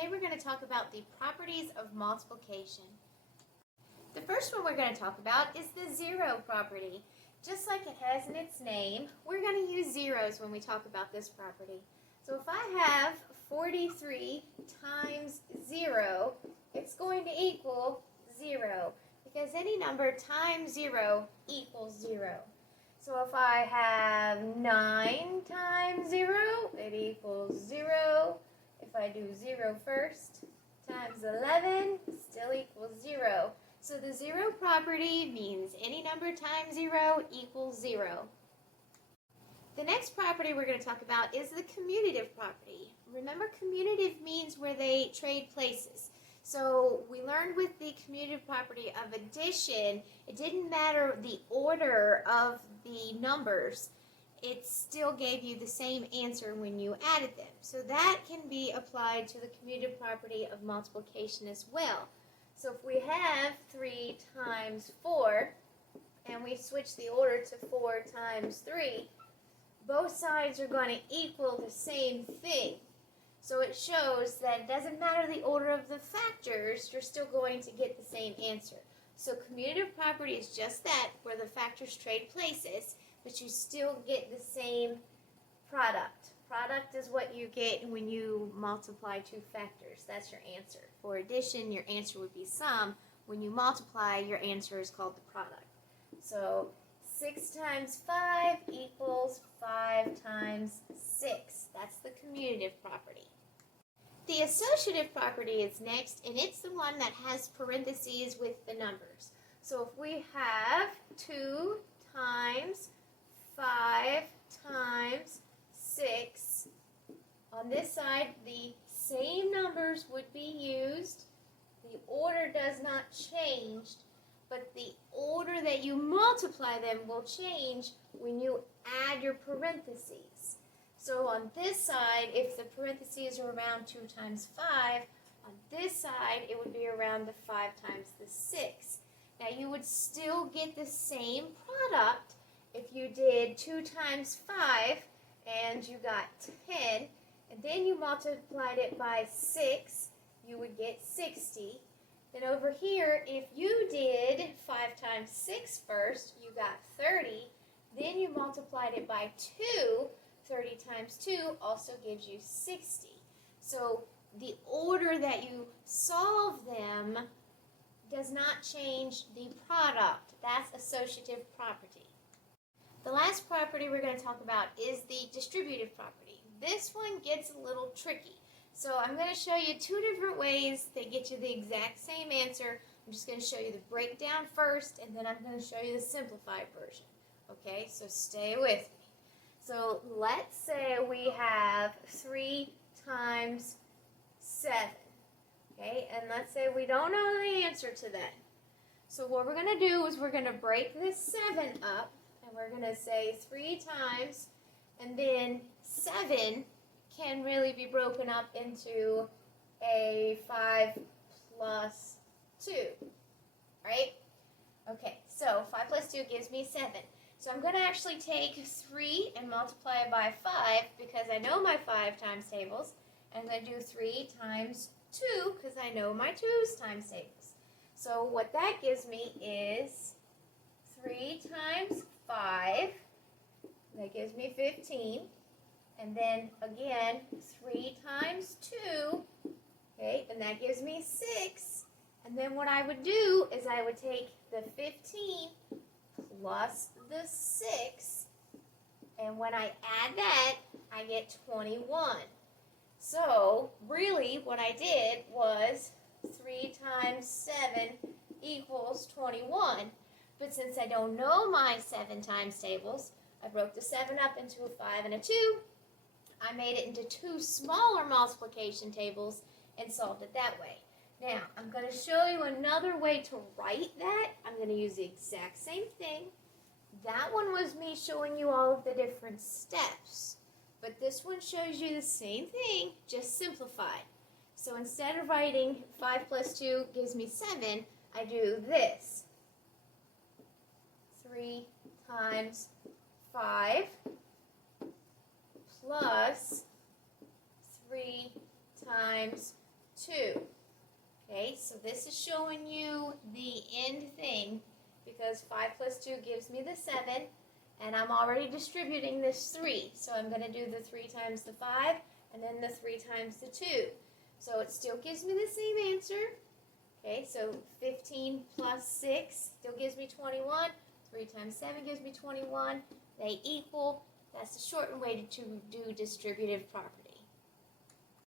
Today we're going to talk about the properties of multiplication. The first one we're going to talk about is the zero property. Just like it has in its name, we're going to use zeros when we talk about this property. So if I have 43 times 0, it's going to equal 0 because any number times 0 equals 0. So if I have 9 times 0, it equals 0. If I do 0 first, times 11 still equals 0. So the zero property means any number times 0 equals 0. The next property we're going to talk about is the commutative property. Remember, commutative means where they trade places. So we learned with the commutative property of addition, it didn't matter the order of the numbers. It still gave you the same answer when you added them. So that can be applied to the commutative property of multiplication as well. So if we have 3 times 4, and we switch the order to 4 times 3, both sides are going to equal the same thing. So it shows that it doesn't matter the order of the factors, you're still going to get the same answer. So commutative property is just that, where the factors trade places, but you still get the same product. Product is what you get when you multiply two factors. That's your answer. For addition, your answer would be sum. When you multiply, your answer is called the product. So 6 times 5 equals 5 times 6. That's the commutative property. The associative property is next, and it's the one that has parentheses with the numbers. So if we have 2 times 5 times 6, on this side the same numbers would be used. The order does not change, but the order that you multiply them will change when you add your parentheses. So on this side, if the parentheses are around 2 times 5, on this side it would be around the 5 times the 6. Now you would still get the same product if you did 2 times 5 and you got 10, and then you multiplied it by 6, you would get 60. Then over here, if you did 5 times 6 first, you got 30. Then you multiplied it by 2. 30 times 2 also gives you 60. So the order that you solve them does not change the product. That's associative property. The last property we're going to talk about is the distributive property. This one gets a little tricky. So I'm going to show you two different ways that get you the exact same answer. I'm just going to show you the breakdown first, and then I'm going to show you the simplified version. Okay, so stay with me. So let's say we have 3 times 7. Okay, and let's say we don't know the answer to that. So what we're going to do is we're going to break this 7 up, and we're going to say 3 times, and then 7 can really be broken up into a 5 plus 2, right? Okay, so 5 plus 2 gives me 7. So I'm going to actually take 3 and multiply it by 5 because I know my 5 times tables. I'm going to do 3 times 2 because I know my 2's times tables. So what that gives me is 3 times 5, that gives me 15. And then again, 3 times 2, okay, and that gives me 6. And then what I would do is I would take the 15 plus the 6, and when I add that, I get 21. So really what I did was 3 times 7 equals 21. But since I don't know my 7 times tables, I broke the 7 up into a 5 and a 2. I made it into 2 smaller multiplication tables and solved it that way. Now, I'm going to show you another way to write that. I'm going to use the exact same thing. That one was me showing you all of the different steps. But this one shows you the same thing, just simplified. So instead of writing 5 plus 2 gives me 7, I do this. 3 times 5 plus 3 times 2. Okay, so this is showing you the end thing because 5 plus 2 gives me the 7, and I'm already distributing this 3. So I'm going to do the 3 times the 5 and then the 3 times the 2. So it still gives me the same answer. Okay, so 15 plus 6 still gives me 21. 3 times 7 gives me 21. They equal. That's the shortened way to do distributive property.